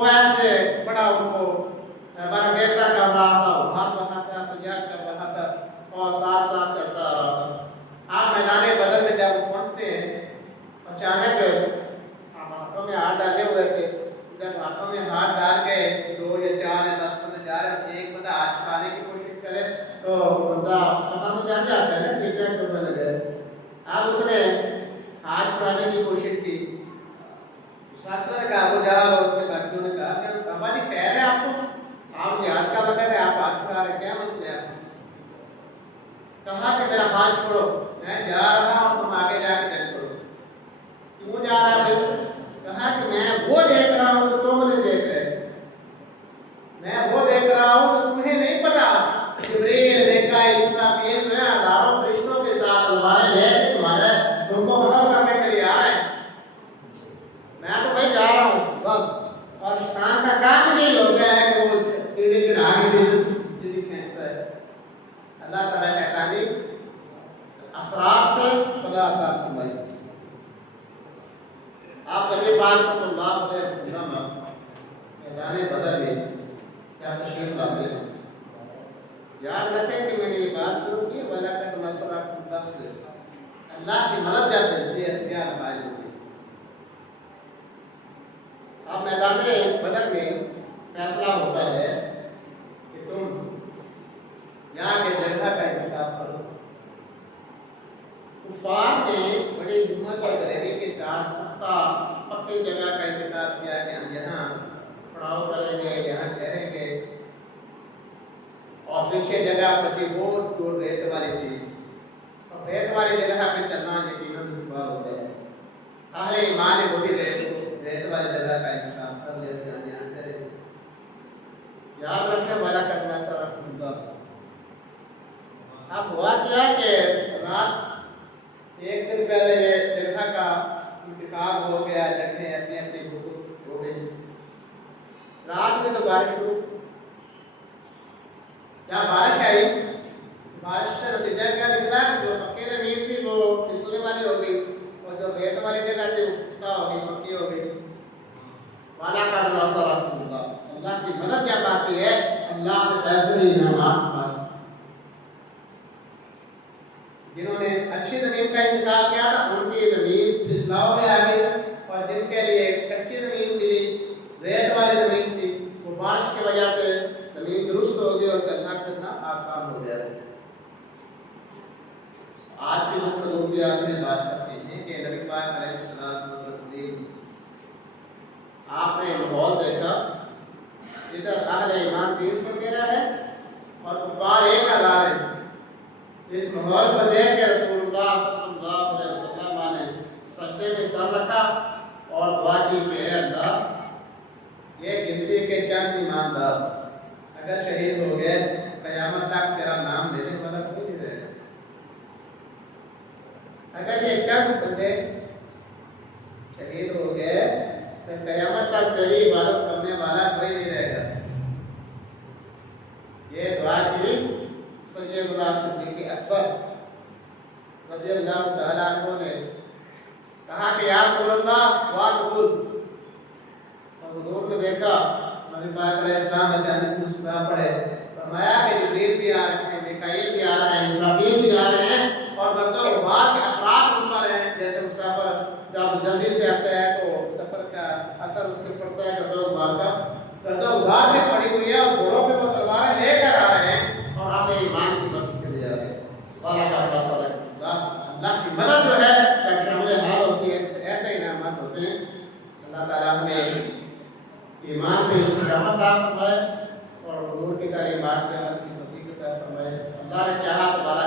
वो ऐसे बड़ा उनको हमारा बेटा कर रहा था, भाग रहा था, तैयार कर रहा था और साथ साथ चलता आ रहा था। आप मैदान बदर में जब पहुंचते हैं, अचानक आप हाथों में हाथ डाले हुए थे, जब हाथों में हाथ डाल के 2 या 4 या 10 बंदे जा रहे हैं, एक बंदा हाथ छुपाने की कोशिश करे तो बंदा पता तो जान जाता है ना कि क्या करने लगे। अब उसने हाथ छुपाने की कोशिश की, साथियों ने कहा वो जा रहा, उसके साथियों ने कहा कि बाबा जी कह रहे हैं आपको, आप जिहाद का वक्त है, आप हाथ छुपा रहे, क्या मसले है? कहा कि मेरा हाथ छोड़ो, मैं जा रहा हूं, तुम आगे जाके जंग करो। क्यों जा रहा है? कहा कि मैं वो देख रहा हूं जो तुम नहीं देख रहे, मैं वो देख रहा हूं जो तुम्हें नहीं पता। जिब्रील, मीकाईल, इसराफील जो है हजारों फरिश्तों के साथ तलवारें लेके तुम्हारे तुमको खत्म करने के लिए आ रहे हैं। मैं तो भाई जा रहा हूं बस। और शैतान का काम यही हो गया है कि वो सीढ़ी चढ़ा के सीढ़ी खींचता है। अल्लाह ताला शैतानी असरार से खुदा अता फरमाए। आप नबी पाक सल्लल्लाहु अलैहि वसल्लम मैदान बदर में क्या तशरीफ लाते हैं। याद रखें कि मैंने ये बात शुरू की वाला का नसरुल्लाह से, अल्लाह की मदद जब मिलती है क्या हमारी होती है। अब मैदान बदर में फैसला होता है कि तुम यहाँ के जगह का इंतखाब करो। कुफार ने बड़ी हिम्मत और दलेरी के साथ पक्की जगह का इंतखाब किया कि हम यहाँ पड़ाव करेंगे, यहाँ ठहरेंगे। और पीछे जगह बची वो जो रेत वाली थी, और रेत वाली जगह पे चलना यकीनन दुश्वार होता है। अहले ईमान ने वही रेत वाली जगह का इंतखाब कर लिया। याद रखें वाला करना सारा खुदा। अब हुआ क्या कि रात एक दिन पहले ये जगह का इंतखाब हो गया, जगह अपनी अपनी बुक हो गई। रात में तो बारिश शुरू, जहाँ बारिश आई, बारिश से नतीजा क्या निकला? जो पक्की जमीन थी वो फिसलने वाली हो गई, और जो रेत वाली जगह थी वो पुख्ता हो गई, पक्की हो गई। वाला करना सारा खुदा। अल्लाह की मदद जब आती है, अल्लाह के फैसले इनामात पर। जिन्होंने अच्छी जमीन का इंतखाब किया था उनकी जमीन फिसलाव में आ गई, और जिनके लिए कच्ची जमीन मिली, रेत वाली जमीन थी, वो बारिश की वजह से जमीन दुरुस्त हो गई और चलना फिरना आसान हो गया। आज की गुफ्तगू की आखिरी बात करते हैं कि नबी पाक अलैहिस्सलाम तस्लीम, आपने माहौल देखा, इधर अहले ईमान 313 है और कुफार 1000 है। इस माहौल को देख के रसूलुल्लाह सल्लल्लाहु अलैहि वसल्लम ने सजदे में सर रखा और दुआ की कि अल्लाह, ये गिनती के चंद ईमानदार अगर शहीद हो गए, क़यामत तक तेरा नाम लेने वाला कोई नहीं रहेगा। अगर ये चंद बंदे शहीद हो गए तो क़यामत तक तेरी इबादत करने वाला कोई नहीं रहेगा। ये दुआ की सैयदुना सिद्दीक़ अकबर रज़ियल्लाहु तआला अन्हु ने कहा कि या रसूलल्लाह दुआ कबूल। और हुजूर ने देखा नबी पाक अलैहिस्सलाम अचानक मुस्कुरा पड़े, फरमाया कि जिब्रील भी आ रहे हैं, मीकाईल भी आ रहे हैं, इसराफील भी आ रहे हैं, और गर्दो गुबार के असरात उन पर हैं। जैसे मुसाफिर जब जल्दी से आता है तो सफर का असर उसके पड़ता है गर्दो गुबार का। गर्दो गुबार में पड़ी हुई है और घोड़ों पे वो तलवारें लेकर आ रहे हैं और अपने ईमान की मदद के लिए आ रहे हैं। अल्लाह की मदद जो है जब शामिल हाल होती है तो ऐसे इनामात होते हैं। अल्लाह ताला हमें ईमान पे इस्तिकामत अता फरमाए और हुजूर की तालीमात पे अमल की तौफीक अता फरमाए। अल्लाह ने चाहा तो बाला